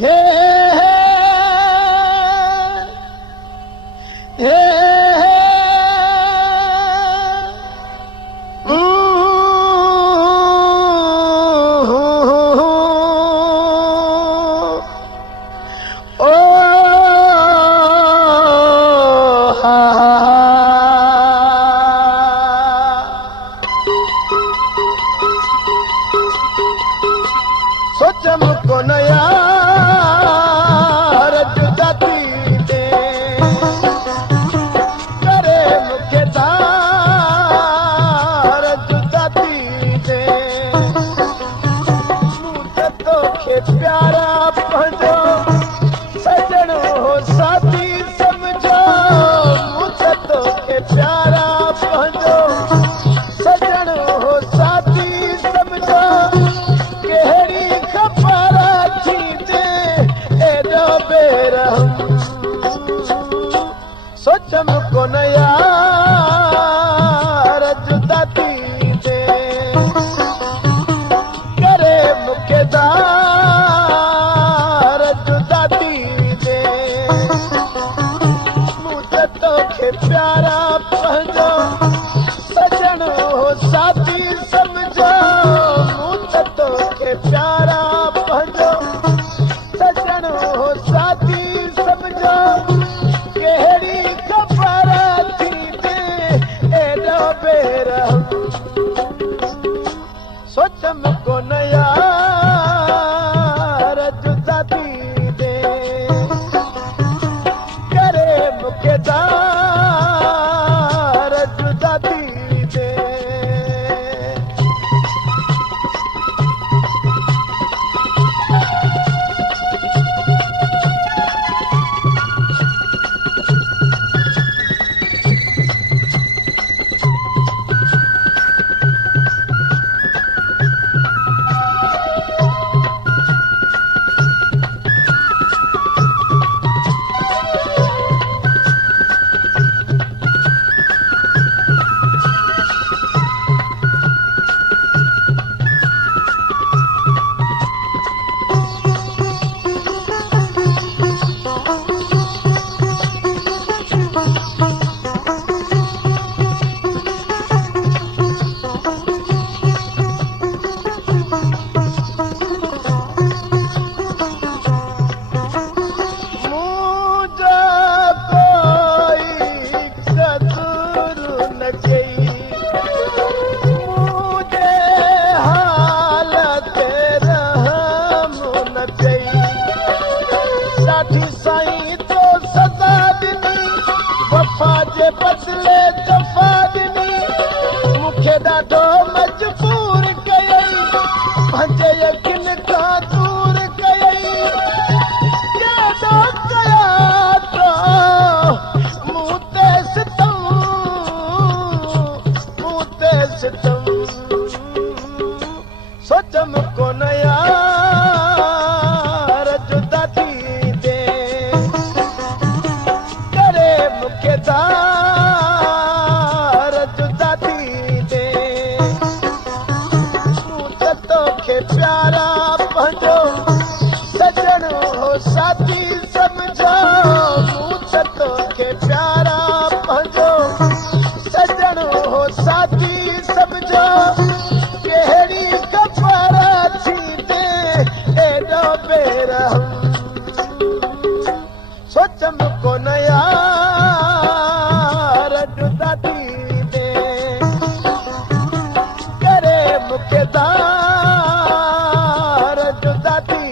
हे हे सोचम को नया जुदा थी दे करे मुखे तार जुदा थी दे मुझे तो खे प्यारा पंहिंजो सजण हो साथी समझो मुझे तो खे प्यारा पंहिंजो सजण हो साथी समझो सोचम को नया जुदा थी दे करे मुखे तार जुदा थी दे मुझे तो खे प्यारा पंहिंजो सजण हो साथी समझो मुझे तो खे प्यारा पंहिंजो सजण हो साथी समझो सोचम को नया जुदा थी दे करे मुखे तार जुदा थी दे साईं तो सदा ॾिनी वफ़ा जे बदिले दफ़ा ॾिनी मूंखे ॾाढो मजबूर कयई पंहिंजे यकीन खां दूर कयई ॾाढो कया तो मूं ते सितम सोचम को नया जुदा थी दे करे मुखे तार जुदा थी दे मुझे तो खे प्यारा पंहिंजो सजण हो साथी समझो मुझे तो खे प्यारा पंहिंजो सजण हो साथी समझो कहिड़ी ख़बर थी दे एॾो बेरहम सोचम को नया जुदा थी दे करे मुखे तार जुदा थी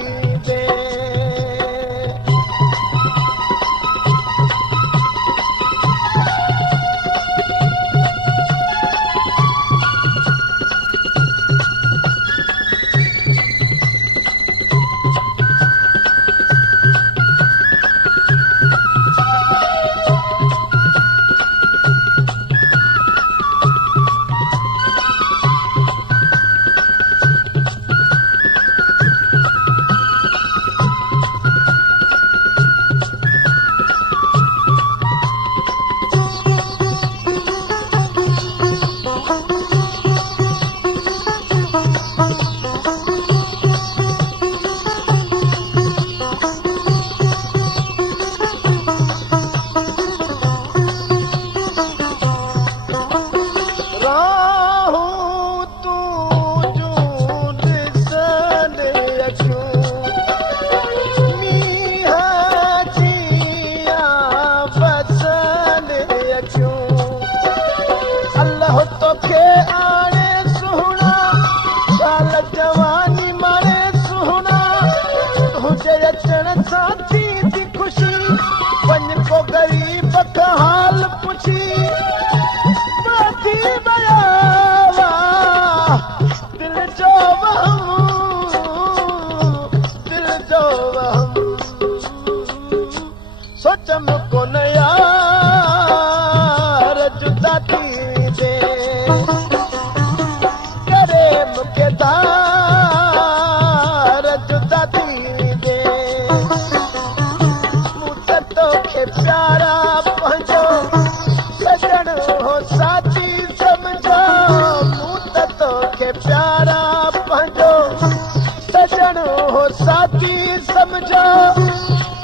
साथी समझो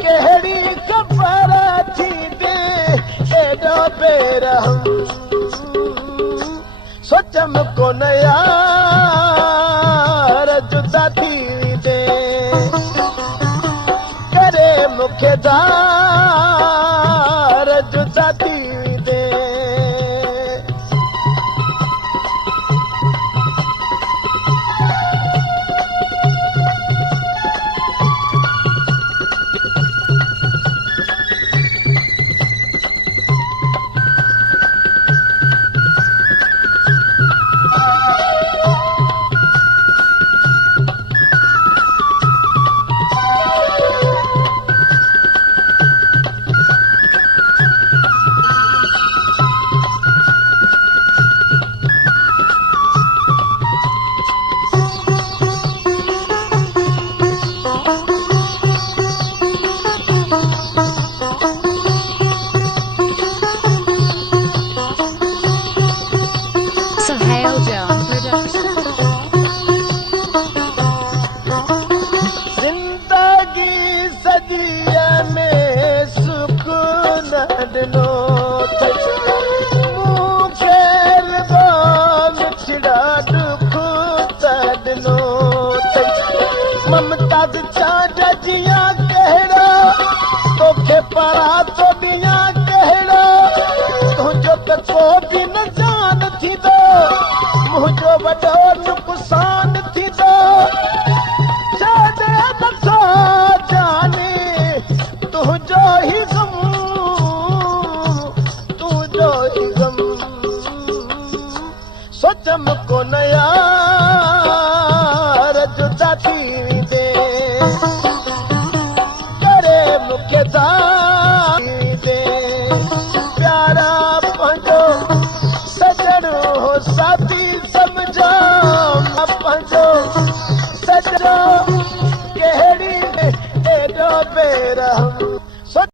कहिड़ी ख़बर थी दे एॾो बेरहम सोचम कोन यार जुदा थी दे करे मूंखे दार जुदा थी दे Sohail John Production. जिंदगी सदीअ में सुख न ॾिनो मूंखे मिठड़ा दुख त ॾिनो ममताज़ चांड जियां कहिड़ो तोखे परा तो ॾियां कहिड़ो तुंहिंजो त को बि न जान थींदो मुंहिंजो वॾो नुक़सान थींदो नथो जाने तुंहिंजो ई गम सोचम कोन यार